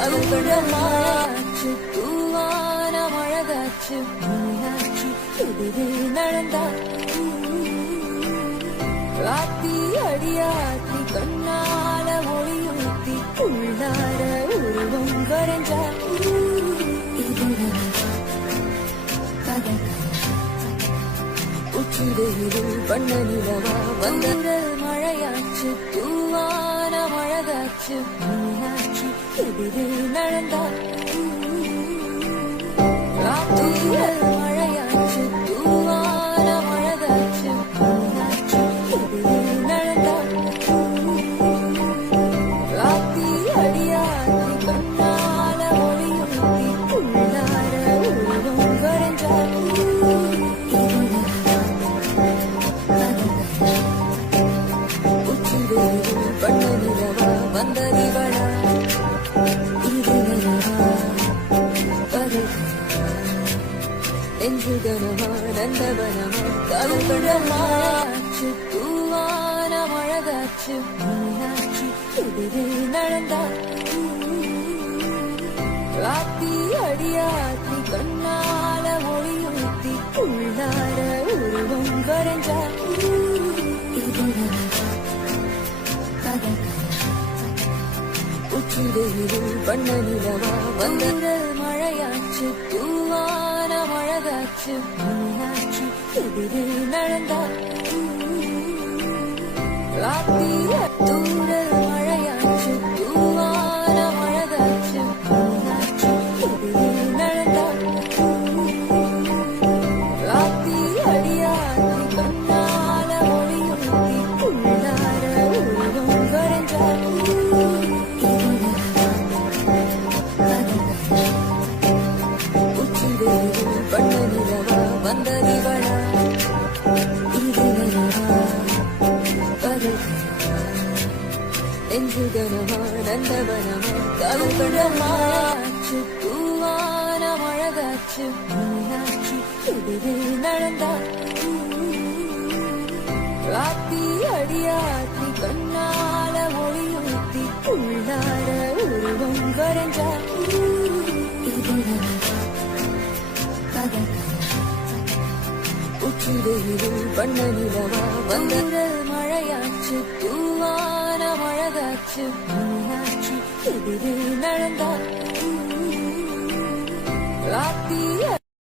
கல்கடமாச்சு தூவான மழகாச்சு மீனாட்சி எதிரே நடந்தா ராத்தி அடியாத்தி கண்ணால ஒளியூத்தி உள்ளார உருவம் வரைஞ்சா உச்சிடையிலும் பண்ண நிலவா வந்த மழையாச்சு தூவான மழகாச்சு மீனாட்சி எதிரே நடந்தா மழையாச்சு தூவான மழகாச்சு மீனாட்சி எதிரே நடந்தா ராத்தி அடியாத்தி கண்ணால ஒளியூத்தி உள்ளார உருவம் வரைஞ்சா பண்ண நிலவா வந்த நிவடா இது நெஞ்சுகனமா நந்தவனமா கல்கடமாச்சு தூவான மழகாச்சு மீனாட்சி எதிரே நடந்தா ராத்தி அடியாத்தி கண்ணால ஒளியூத்தி உள்ளார உருவம் வரைஞ்சா உச்சிடையிலும் பண்ண நிலவா வந்த மழையாச்சு தூவான மழகாச்சு மீனாட்சி எதிரே நடந்தா ராத்தி தூர மழையாச்சு தூவான மழகாச்சு மீனாட்சி எதிரே நடந்தா ராத்தி அடியாத்தி கண்ணால ஒளியூத்தி உள்ளார உருவம் வரைஞ்சா பண்ண நிலவா வந்த நிவடா இது நெஞ்சுகனமா நந்தவனமா கல்கடமாச்சு தூவான மழகாச்சு மீனாட்சி எதிரே நடந்தா ராத்தி அடியாத்தி கண்ணால ஒளியூத்தி உள்ளார உருவம் வரைஞ்சா உச்சிடையிலும் பண்ண நிலவா வந்த மழையாச்சு தூவான மழகாச்சு மீனாட்சி எதிரே நடந்தா ராத்தி